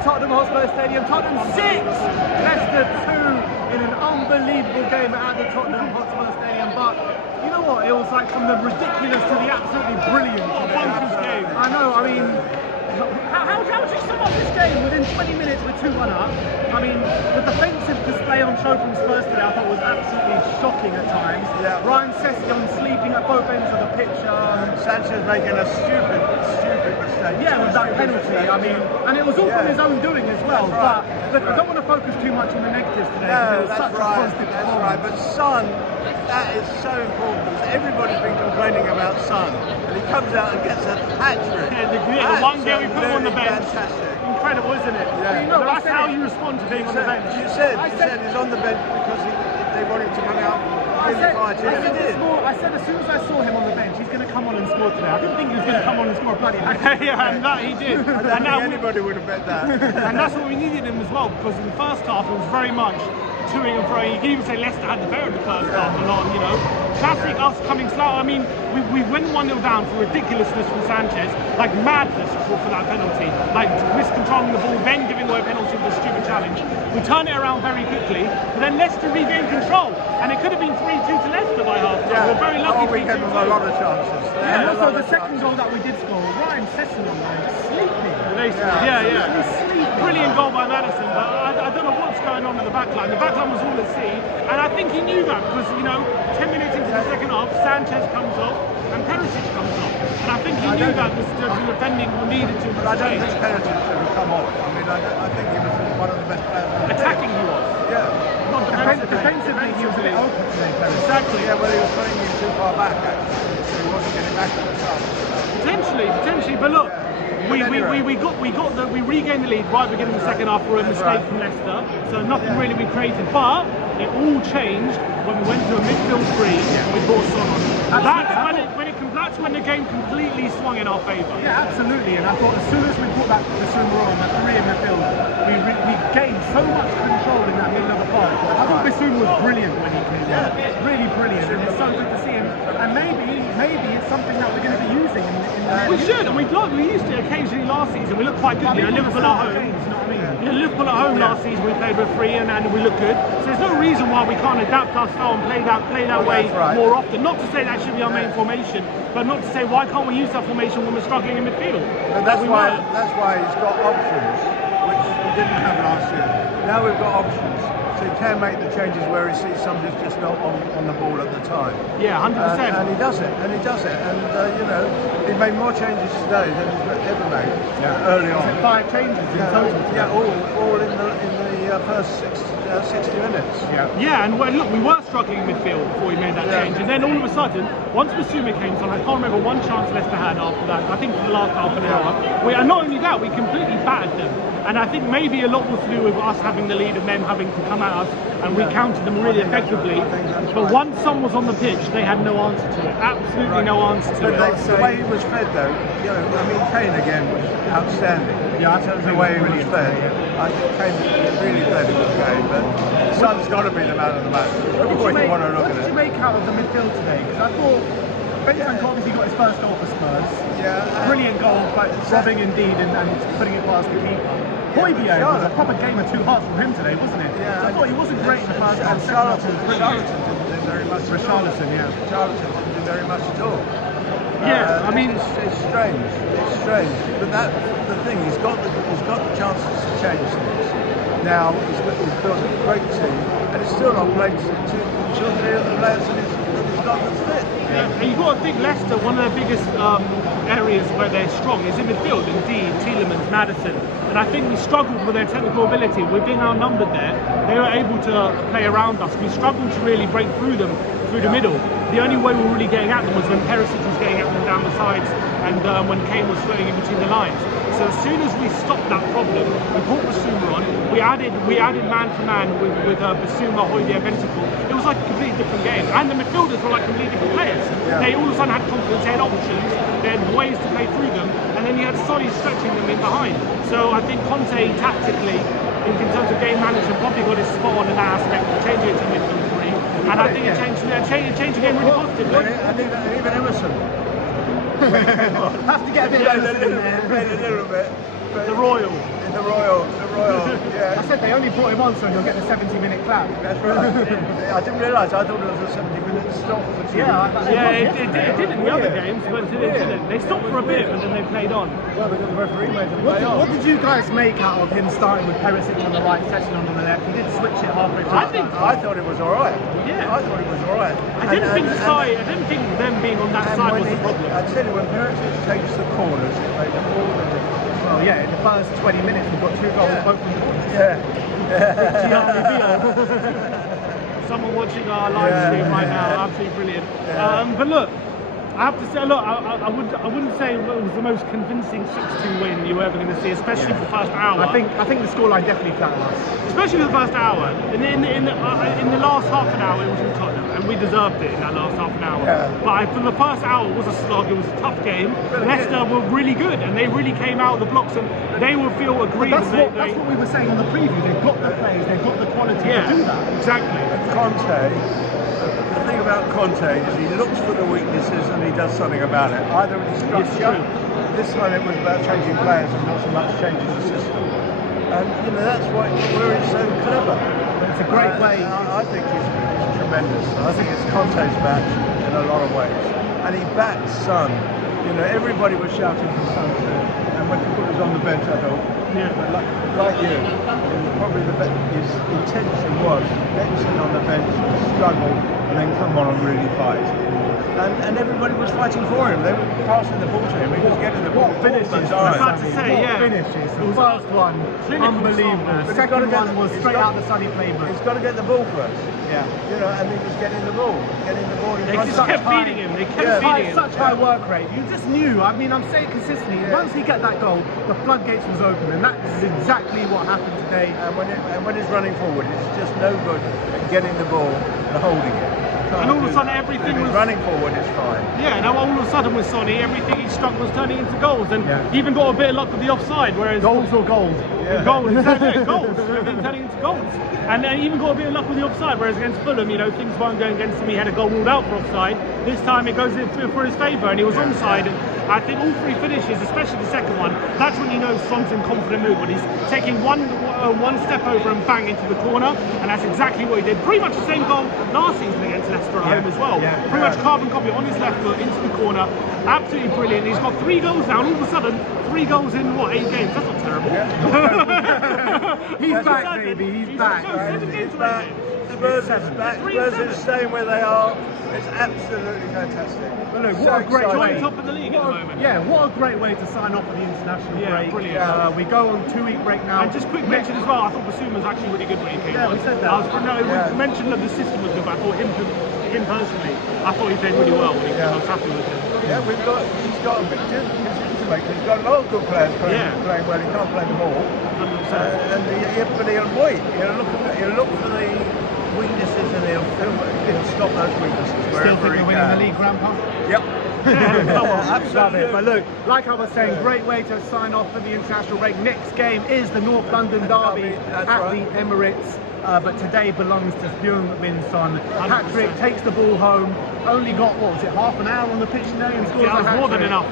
at Tottenham Hotspur Stadium. Tottenham 6, Leicester 2 in an unbelievable game at the Tottenham Hotspur Stadium. But you know what? It was like from the ridiculous to the absolutely brilliant. Bonkers game. I know. I mean, how would you sum up this game within 20 minutes with 2-1 up? I mean, the defensive display on show from Spurs today I thought was absolutely shocking at times. Yeah. Ryan Sessegnon sleeping at both ends of the pitch. Sanchez making a stupid mistake. Yeah, with that penalty. I mean, and it was all from his own doing as well. Right. But look, I don't want to focus too much on the negatives today. No, It was that's such a right. positive That's performance. right. But Son, that is so important. Everybody's been complaining about Son, and he comes out and gets a hat trick. Yeah, the one game we put him on the bench. Fantastic. Incredible, isn't it? Yeah. You know, That's how you respond to being on the bench. You said he's on the bench because they want him to come out really fighting, and he did. I said as soon as I saw him on the bench, he's going to come on and score today. I didn't think he was going to come on and score a bloody hat. Yeah, and that he did. I don't think anybody would have bet that. And that's what we needed him as well, because in the first half it was very much toing and froing. You can even say Leicester had the better of the first half a lot, you know. Classic us coming slow. I mean, we went 1-0 down for ridiculousness from Sanchez, like madness for that penalty, like miscontrolling the ball, then giving away a penalty with a stupid challenge. We turn it around very quickly, but then Leicester regained control, and it could have been 3-2 to Leicester by half time. We're very lucky. We gave them a lot of chances. And also the second goal that we did score, Ryan Sessegnon, sleeping. Brilliant goal by Madison, but I don't know what's going on in the back line. The back line was all at sea, and I think he knew that because, you know, 10 minutes into the second half, Sanchez comes off and Perisic comes off. And I think he knew that the defending needed to. But I don't think Perisic should have come off. I mean, I think he was one of the best players. Attacking he was. Yeah. Not Defensively, he was a bit open today. Exactly. Yeah, well, he was putting him too far back, actually. So he wasn't getting back to the side. Potentially, but look, we regained the lead right at the beginning of the second half for a mistake from Leicester, so nothing really we created, but it all changed when we went to a midfield three with Son on. That's when the game completely swung in our favour. Yeah, absolutely, and I thought as soon as we put that Bissouma on, that three in midfield, we gained so much control in that middle of the park. I thought Bissouma was brilliant when he came on, really brilliant, and it's so good to see him, and maybe it's something that we're going to be using in the We should, and we used it occasionally last season. We looked quite good. You know, Liverpool at home. Games, you know what I mean? Yeah, Liverpool at home last season we played with three and we looked good. So there's no reason why we can't adapt our style and play that way more often. Not to say that should be our main formation, but not to say why can't we use that formation when we're struggling in midfield. And that's why he's got options, which we didn't have last year. Now we've got options. So he can make the changes where he sees somebody's just not on the ball at the time. Yeah, 100%. And he does it, and you know, he made more changes today than he's ever made early on. 5 changes in total. Yeah, all in the first 60 minutes. Yeah, and look, we were struggling in midfield before we made that change, and then all of a sudden, once Bissouma came on, I can't remember one chance Leicester had after that. I think for the last half an hour. And not only that, we completely battered them. And I think maybe a lot was to do with us having the lead and them having to come at us, and we countered them really effectively. But once Son was on the pitch, they had no answer to it. Absolutely no answer to it. The way he was fed, though, you know, I mean, Kane again was outstanding. Yeah, I totally the way he was fed. I think Kane really fed him the game, but Son's got to be the man of the match. What did you make out of the midfield today? Because I thought Bentancur obviously got his first goal for Spurs. Yeah. Brilliant goal, but robbing indeed and putting it past the keeper. Højbjerg was a proper game of two hearts from him today, wasn't it? Yeah. So I thought he wasn't great in the first half. Charlton didn't do very much. Richarlison, yeah. Charlton didn't do very much at all. Yeah, I mean, it's strange. It's strange, but that's the thing. He's got the chances to change things. Now he's built a great team, and it's still not played two or three of the players that he's got that's fit. Yeah, and you've got to think Leicester, one of their biggest areas where they're strong is in midfield, indeed, Tielemans, Madison. And I think we struggled with their technical ability. We're being outnumbered there. They were able to play around us. We struggled to really break through them through the middle. The only way we were really getting at them was when Perisic was getting at them down the sides and when Kane was floating in between the lines. So as soon as we stopped that problem, we brought Bissouma on. We added man for man with Bissouma, Højbjerg, Bentancur. It was like a completely different game, and the midfielders were like completely different players. They all of a sudden had confidence, they had options, they had ways to play through them, and then you had Sonny stretching them in behind. So I think Conte tactically, in terms of game management, probably got his spot on in that aspect, changing it to midfield three, and I think it changed the game really positively. And even Emerson. Have to get a bit of Emerson in there. A little bit. The Royal. The Royal, yeah. I said they only brought him on so he'll get the 70-minute clap. That's right. I didn't realise. I thought it was a 70-minute stop for 2 Yeah, minutes. It did in the other games, but it didn't. They stopped for a bit, but then they played on. Well, because the referee made them What play did, on. what did you guys make out of him starting with Perisic on the right, Session on the left? He did switch it halfway through. I thought it was all right. Yeah. I thought it was all right. I didn't think them being on that side was the problem. I tell you, when Perisic takes the corners, it made all the difference. Well, yeah, in the first 20 minutes we've got 2 goals, both from corners. Someone watching our live stream right now, absolutely brilliant. But look, I have to say, look, I wouldn't say it was the most convincing 6-2 win you were ever going to see, especially for the first hour. I think the scoreline definitely flattened us. Especially for the first hour. In the last half an hour, it was all Tottenham, and we deserved it in that last half an hour. Yeah. But for the first hour, it was a slog. It was a tough game. Leicester were really good, and they really came out of the blocks, and they will feel aggrieved. That's what we were saying on the preview. They've got the players, they've got the quality to do that. Exactly. Conte, the thing about Conte is he looks for the weaknesses and he does something about it. Either in structure, this time it was about changing players and not so much changing the system. And you know that's why he's so clever. It's a great way. I think he's tremendous. I think it's Conte's match in a lot of ways. And he backs Son. You know, everybody was shouting for Son too. And when he was on the bench, I thought, but like you, probably his intention was get Son on the bench, struggle, and then come on and really fight. And everybody was fighting for him. They were passing the ball to him. He was getting the ball. Finishes. I was about to say, Finishes. The first one, unbelievable. The second one was straight out the Sonny playbook. He's got to get the ball first. Yeah. You know, and he was getting the ball. They just kept feeding him. They kept feeding him. Such high work rate. You just knew. I mean, I'm saying consistently. Once he got that goal, the floodgates was open, and that's exactly what happened today. And when he's running forward, it's just no good at getting the ball and holding it. And all of a sudden, everything was running forward is fine. Yeah, now all of a sudden with Sonny, everything he struck was turning into goals, and he even got a bit of luck with the offside. Whereas goals or goals, goals, exactly, goals, everything turning into goals, and he even got a bit of luck with the offside. Whereas against Fulham, you know, things weren't going against him. He had a goal ruled out for offside. This time it goes in for his favour, and he was onside. And I think all 3 finishes, especially the second one, that's when you know Son's in confident mood, when he's taking one step over and bang into the corner, and that's exactly what he did. Pretty much the same goal last season against Leicester at home as well. Pretty much carbon copy on his left foot into the corner. Absolutely brilliant. He's got 3 goals now, and all of a sudden, 3 goals in what, 8 games? That's not terrible. He's back, baby. He's back. 7 games to 8 games. Spurs is back. Spurs is staying where they are. It's absolutely fantastic. But look, what a great way. Top of the league at the moment. Yeah, what a great way to sign off for the international break. Brilliant. We go on 2-week break now. And just quick mention as well, I thought Basuma was actually really good when he came on. We said that. We mentioned that the system was good, but I thought him personally, I thought he played really well when he came. I was happy with him. Yeah, he's got a big decision to make. He's got a lot of good players playing well. He can't play them all. 100%. But he'll wait. He'll look for the weaknesses and he'll stop those weaknesses. Still think we're winning the league, Grandpa? Yep. Absolutely. But look, like I was saying, great way to sign off for the international break. Next game is the North London derby at the Emirates. But today belongs to Heung-min Son. Hat-trick, takes the ball home. Only got, what was it, half an hour on the pitch today and scores a hat-trick. More than enough.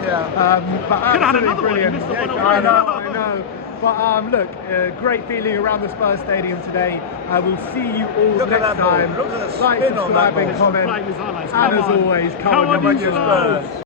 But could have had absolutely another brilliant. one. He missed the one I know. But look, great feeling around the Spurs Stadium today. We'll see you all next time. Look at the Like, spin on that subscribe, and ball. comment. Playing his highlights. And as always, come on, you you Spurs.